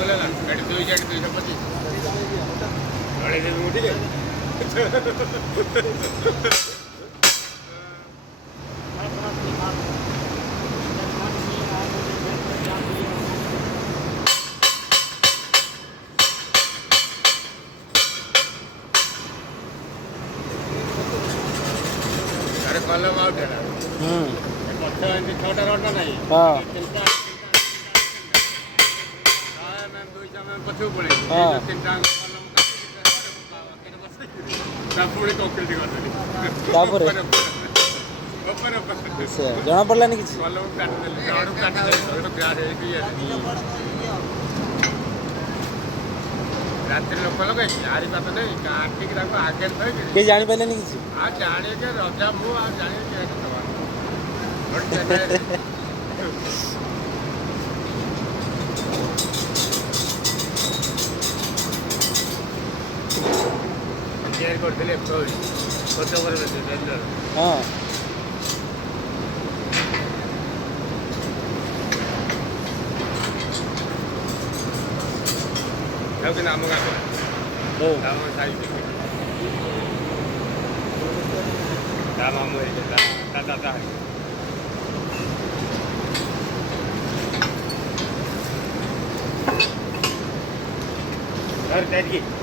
बोला ना गाडी 225 गाडी मोठी आहे अरे कॉलम आउट है छोटा रोड नहीं हाँ पथू पड़े तीन टांग पूरे कंक्रीट कर तापर जना पड़लानी किसी कॉलम काट दे झाड़ू काट दे तो ग्रास है कि रात लोक लगे यारी बात नहीं काटी के रखो आगे तो के जानी पड़लानी किसी आ जाने के रजा मु आ जाने के और शेयर करते स्टोरी फोटो कर हाँ कि नाम का नाम साइज नाम हम है दादा है घर बैठ गई